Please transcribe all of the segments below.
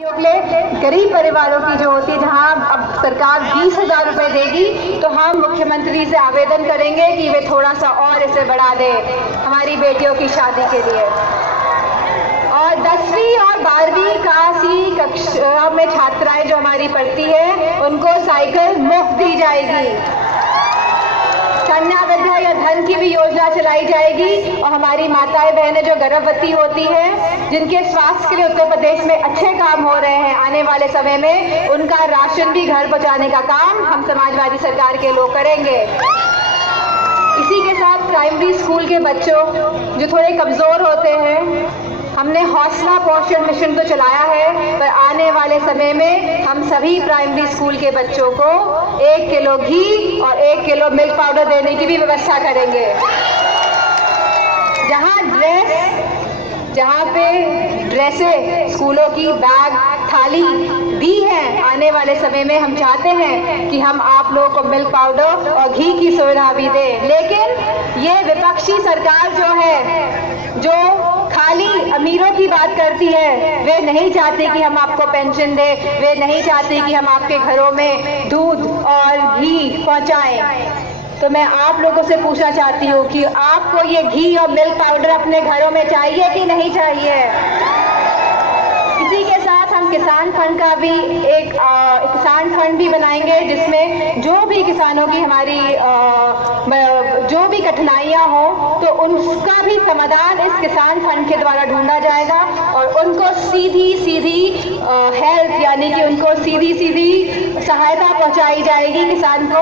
गरीब परिवारों की जो होती है, जहां अब सरकार 20,000 रुपए देगी, तो हम मुख्यमंत्री से आवेदन करेंगे कि वे थोड़ा सा और इसे बढ़ा दे हमारी बेटियों की शादी के लिए। और 10वीं और 12वीं की कक्षा में छात्राएं जो हमारी पढ़ती है, उनको साइकिल मुफ्त दी जाएगी। कन्या विद्या या धन की भी योजना चलाई जाएगी। और हमारी माताएं बहनें जो गर्भवती होती हैं, जिनके स्वास्थ्य के लिए उत्तर प्रदेश में अच्छे काम हो रहे हैं, आने वाले समय में उनका राशन भी घर पहुंचाने का काम हम समाजवादी सरकार के लोग करेंगे। इसी के साथ प्राइमरी स्कूल के बच्चों जो थोड़े कमजोर होते हैं, हमने हौसला पोषण मिशन तो चलाया है, पर आने वाले समय में हम सभी प्राइमरी स्कूल के बच्चों को 1 किलो घी और 1 किलो मिल्क पाउडर देने की भी व्यवस्था करेंगे। जहाँ पे ड्रेसें, स्कूलों की बैग, थाली दी है, आने वाले समय में हम चाहते हैं कि हम आप लोगों को मिल्क पाउडर और घी की सुविधा भी दें। लेकिन ये विपक्षी सरकार जो है, जो खाली अमीरों की बात करती है, वे नहीं चाहते कि हम आपको पेंशन दें, वे नहीं चाहते कि हम आपके घरों में दूध और घी पहुंचाएं। तो मैं आप लोगों से पूछना चाहती हूँ कि आपको ये घी और मिल्क पाउडर अपने घरों में चाहिए कि नहीं चाहिए? इसी के साथ हम किसान फंड का भी एक किसान फंड भी बनाएंगे, जिसमें जो भी किसानों की हमारी जो भी कठिनाइयां हो, तो उनका भी समाधान इस किसान फंड के द्वारा ढूंढा जाएगा और उनको सीधी हेल्प, यानी कि उनको सीधी सहायता पहुंचाई जाएगी किसान को।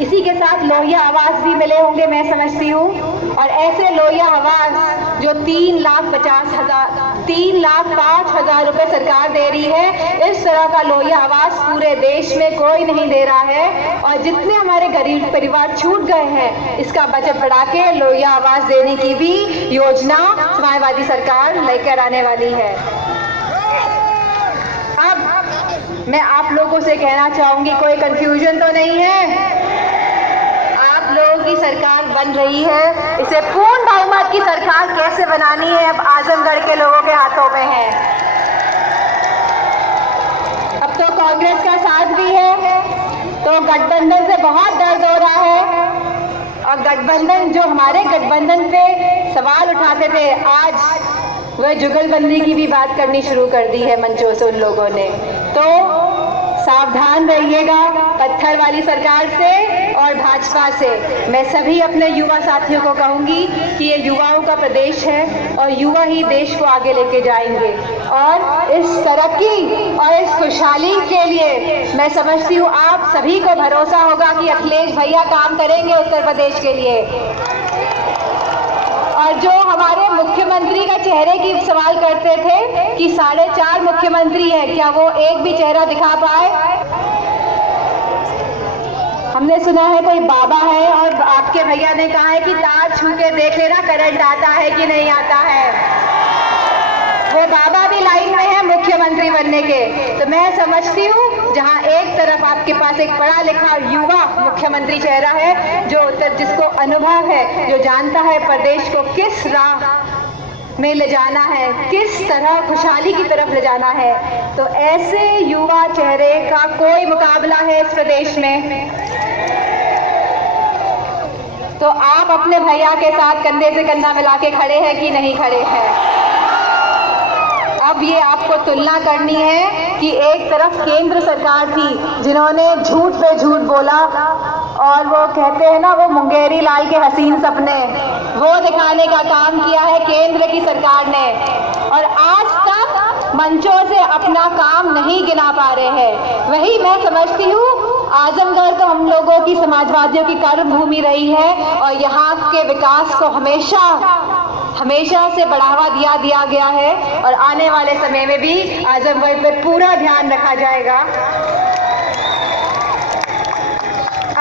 इसी के साथ लोहिया आवास भी मिले होंगे, मैं समझती हूँ। और ऐसे लोहिया आवास जो 3,05,000 रुपए सरकार दे रही है, इस तरह का लोहिया आवास पूरे देश में कोई नहीं दे रहा है। और जितने हमारे गरीब परिवार छूट गए हैं, इसका बजट बढ़ा के लोहिया आवास देने की भी योजना समाजवादी सरकार लेकर आने वाली है। अब मैं आप लोगों से कहना चाहूंगी, कोई कंफ्यूजन तो नहीं है? लोगों की सरकार बन रही है, इसे पूर्ण बहुमत की सरकार कैसे बनानी है, अब आजमगढ़ के लोगों के हाथों में है। अब तो कांग्रेस का साथ भी है, तो गठबंधन से बहुत दर्द हो रहा है। और गठबंधन, जो हमारे गठबंधन पे सवाल उठाते थे, आज वह जुगलबंदी की भी बात करनी शुरू कर दी है मंचों से उन लोगों ने। तो सावधान रहिएगा पत्थर वाली सरकार से और भाजपा से। मैं सभी अपने युवा साथियों को कहूंगी कि ये युवाओं का प्रदेश है और युवा ही देश को आगे लेके जाएंगे। और इस तरक्की और इस खुशहाली के लिए मैं समझती हूँ आप सभी को भरोसा होगा कि अखिलेश भैया काम करेंगे उत्तर प्रदेश के लिए। और जो हमारे मुख्यमंत्री का चेहरे की सवाल करते थे कि 4.5 मुख्यमंत्री हैं, क्या वो एक भी चेहरा दिखा पाए? हमने सुना है कोई बाबा है और आपके भैया ने कहा है कि तार छू के देख लेना करंट आता है कि नहीं आता है। वो बाबा भी लाइन में है मुख्यमंत्री बनने के। तो मैं समझती हूँ जहाँ एक तरफ आपके पास एक पढ़ा लिखा युवा मुख्यमंत्री चेहरा है, जिसको अनुभव है, जो जानता है प्रदेश को किस राह में ले जाना है, किस तरह खुशहाली की तरफ ले जाना है, तो ऐसे युवा चेहरे का कोई मुकाबला है इस प्रदेश में। तो आप अपने भैया के साथ कंधे से कंधा मिला के खड़े हैं कि नहीं खड़े हैं? अब ये आपको तुलना करनी है कि एक तरफ केंद्र सरकार थी जिन्होंने झूठ पे झूठ बोला, और वो कहते हैं ना, वो मुंगेरी लाल के हसीन सपने, वो दिखाने का काम किया है केंद्र की सरकार ने। और आज तक मंचों से अपना काम नहीं गिना पा रहे हैं। वही मैं समझती हूँ, आजमगढ़ तो हम लोगों की समाजवादियों की कर्म भूमि रही है और यहाँ के विकास को हमेशा से बढ़ावा दिया गया है और आने वाले समय में भी आजमगढ़ पे पूरा ध्यान रखा जाएगा।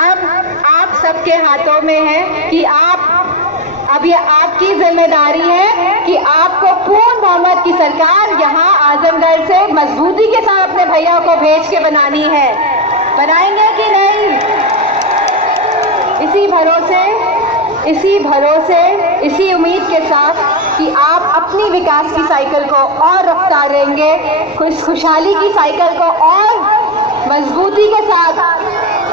अब आप सबके हाथों में है कि अब ये आपकी जिम्मेदारी है कि आपको पूर्ण बहुमत की सरकार यहाँ आजमगढ़ से मजबूती के साथ अपने भैया को भेज के बनानी है। बनाएंगे कि नहीं? इसी भरोसे, इसी उम्मीद के साथ कि आप अपनी विकास की साइकिल को और रफ्तार देंगे, खुशहाली की साइकिल को और मजबूती के साथ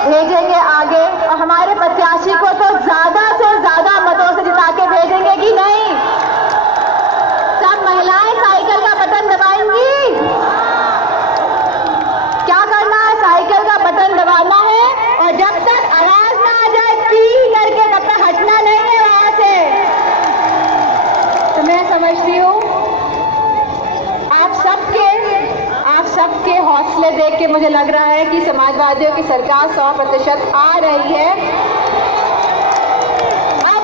भेजेंगे आगे, और हमारे प्रत्याशी को तो ज्यादा से ज्यादा मतों से जिता के भेजेंगे कि नहीं? सब महिलाएं साइकिल का बटन दबाएंगी? क्या करना है? साइकिल का बटन दबाना है, और जब तक आवाज ना आ जाए पी करके तब तक हटना नहीं है वहां से। तो मैं समझती हूँ आप सबके हौसले देख के मुझे लग रहा है कि समाजवादियों की सरकार 100% आ रही है। अब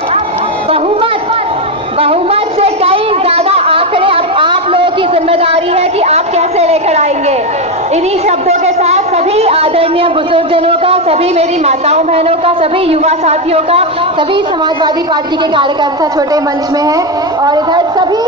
बहुमत से कई ज्यादा आंकड़े अब आप लोगों की जिम्मेदारी है कि आप कैसे लेकर आएंगे। इन्हीं शब्दों के साथ सभी आदरणीय बुजुर्गजनों का, सभी मेरी माताओं बहनों का, सभी युवा साथियों का, सभी समाजवादी पार्टी के कार्यकर्ता छोटे मंच में हैं, और इधर सभी